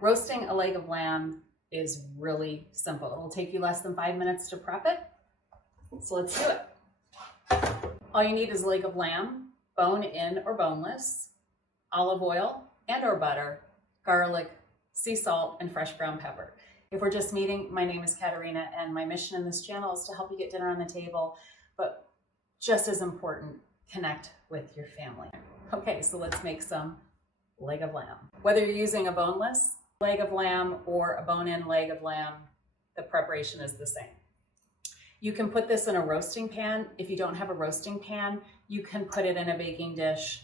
Roasting a leg of lamb is really simple. It'll take you less than 5 minutes to prep it. So let's do it. All you need is a leg of lamb, bone in or boneless, olive oil and or butter, garlic, sea salt, and fresh ground pepper. If we're just meeting, my name is Katerina, and my mission in this channel is to help you get dinner on the table, but just as important, connect with your family. Okay, so let's make some leg of lamb. Whether you're using a boneless leg of lamb or a bone-in leg of lamb, the preparation is the same. You can put this in a roasting pan. If you don't have a roasting pan, you can put it in a baking dish.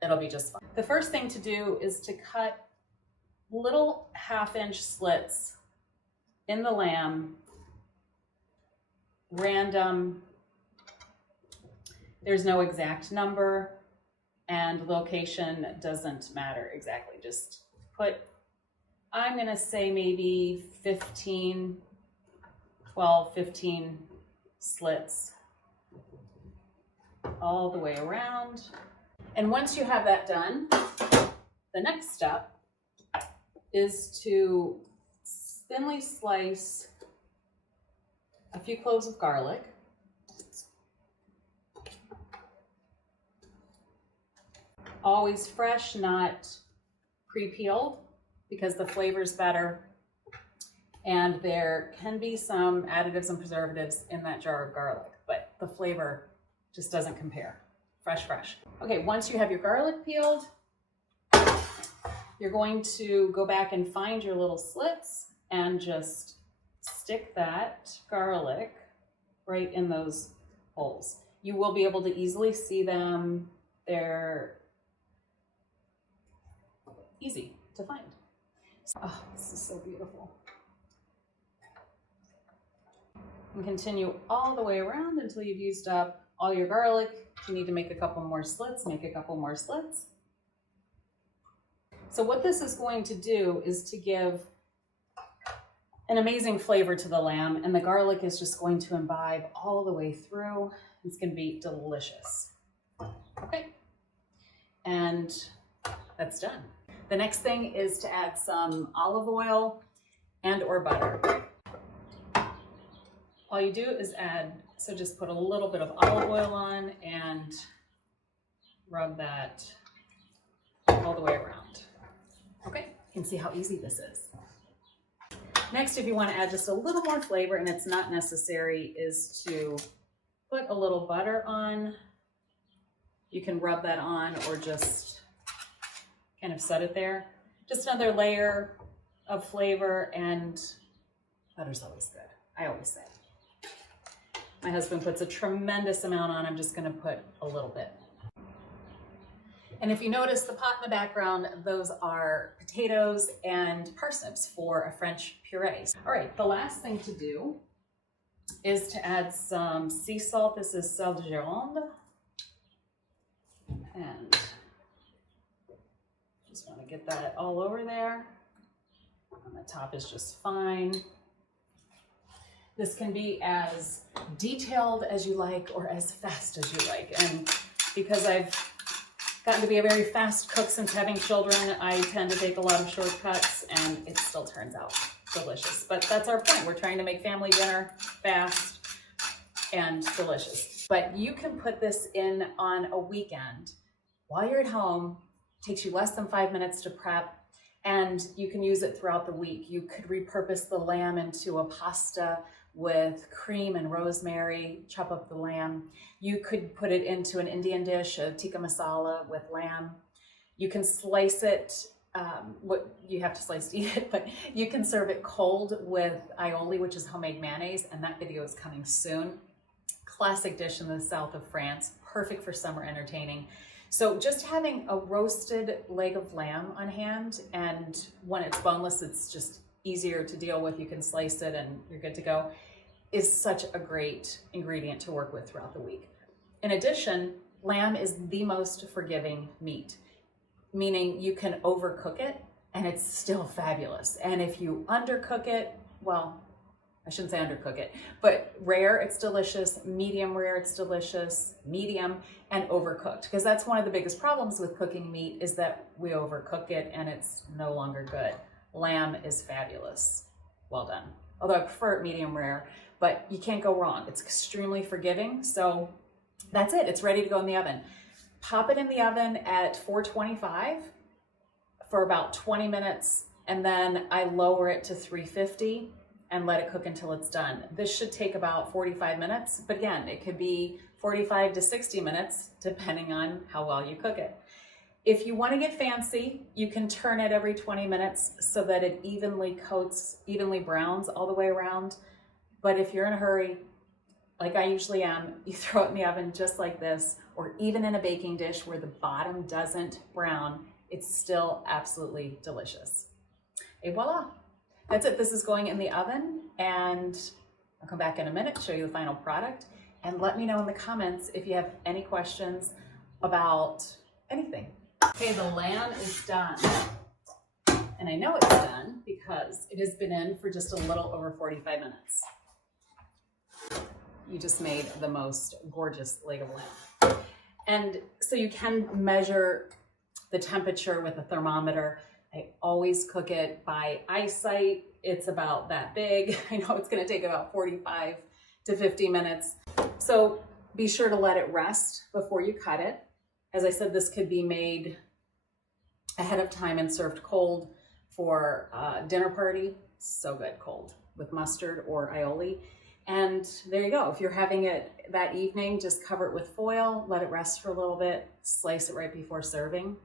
It'll be just fine. The first thing to do is to cut little 1/2-inch slits in the lamb, random. There's no exact number, and location doesn't matter exactly. Just put, I'm gonna say maybe 12, 15 slits all the way around. And once you have that done, the next step is to thinly slice a few cloves of garlic. Always fresh, not pre-peeled, because the flavor's better. And there can be some additives and preservatives in that jar of garlic, but the flavor just doesn't compare. Fresh, fresh. Okay, once you have your garlic peeled, you're going to go back and find your little slits and just stick that garlic right in those holes. You will be able to easily see them. They're easy to find. Oh, this is so beautiful. And continue all the way around until you've used up all your garlic. If you need to make a couple more slits, make a couple more slits. So what this is going to do is to give an amazing flavor to the lamb, and the garlic is just going to imbibe all the way through. It's going to be delicious. Okay, and that's done. The next thing is to add some olive oil and or butter. All you do is add, so just put a little bit of olive oil on and rub that all the way around. Okay, you can see how easy this is. Next, if you want to add just a little more flavor, and it's not necessary, is to put a little butter on. You can rub that on or just kind of set it there. Just another layer of flavor, and butter's always good, I always say. My husband puts a tremendous amount on. I'm just going to put a little bit. And if you notice the pot in the background, those are potatoes and parsnips for a French puree. All right, the last thing to do is to add some sea salt. This is sel de Gironde. And just want to get that all over there. And the top is just fine. This can be as detailed as you like or as fast as you like. And because I've gotten to be a very fast cook since having children, I tend to take a lot of shortcuts, and it still turns out delicious. But that's our point. We're trying to make family dinner fast and delicious. But you can put this in on a weekend while you're at home. It takes you less than 5 minutes to prep, and you can use it throughout the week. You could repurpose the lamb into a pasta with cream and rosemary, chop up the lamb. You could put it into an Indian dish, a tikka masala with lamb. You can slice it, what you have to slice to eat it, but you can serve it cold with aioli, which is homemade mayonnaise, and that video is coming soon. Classic dish in the south of France, perfect for summer entertaining. So just having a roasted leg of lamb on hand, and when it's boneless, it's just easier to deal with. You can slice it and you're good to go, is such a great ingredient to work with throughout the week. In addition, lamb is the most forgiving meat, meaning you can overcook it and it's still fabulous. And if you undercook it, well, I shouldn't say undercook it, but rare, it's delicious. Medium rare, it's delicious. Medium, and overcooked. Because that's one of the biggest problems with cooking meat, is that we overcook it and it's no longer good. lamb is fabulous. Well done. Although I prefer it medium rare, but you can't go wrong. It's extremely forgiving. So that's it. It's ready to go in the oven. Pop it in the oven at 425 for about 20 minutes, and then I lower it to 350 and let it cook until it's done. This should take about 45 minutes, but again, it could be 45 to 60 minutes, depending on how well you cook it. If you want to get fancy, you can turn it every 20 minutes so that it evenly coats, evenly browns all the way around. But if you're in a hurry, like I usually am, you throw it in the oven just like this, or even in a baking dish where the bottom doesn't brown, it's still absolutely delicious. Et voila. That's it. This is going in the oven, and I'll come back in a minute, show you the final product, and let me know in the comments if you have any questions about anything. Okay, the lamb is done. And I know it's done because it has been in for just a little over 45 minutes. You just made the most gorgeous leg of lamb. And so you can measure the temperature with a thermometer. I always cook it by eyesight. It's about that big. I know it's going to take about 45 to 50 minutes. So be sure to let it rest before you cut it. As I said, this could be made ahead of time and served cold for a dinner party. So good cold with mustard or aioli. And there you go. If you're having it that evening, just cover it with foil, let it rest for a little bit, slice it right before serving.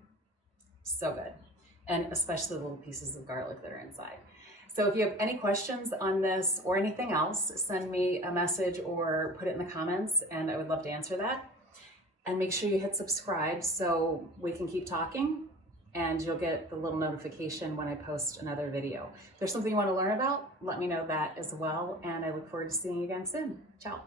So good. And especially the little pieces of garlic that are inside. So if you have any questions on this or anything else, send me a message or put it in the comments, and I would love to answer that. And make sure you hit subscribe so we can keep talking, and you'll get the little notification when I post another video. If there's something you want to learn about, let me know that as well, and I look forward to seeing you again soon. Ciao.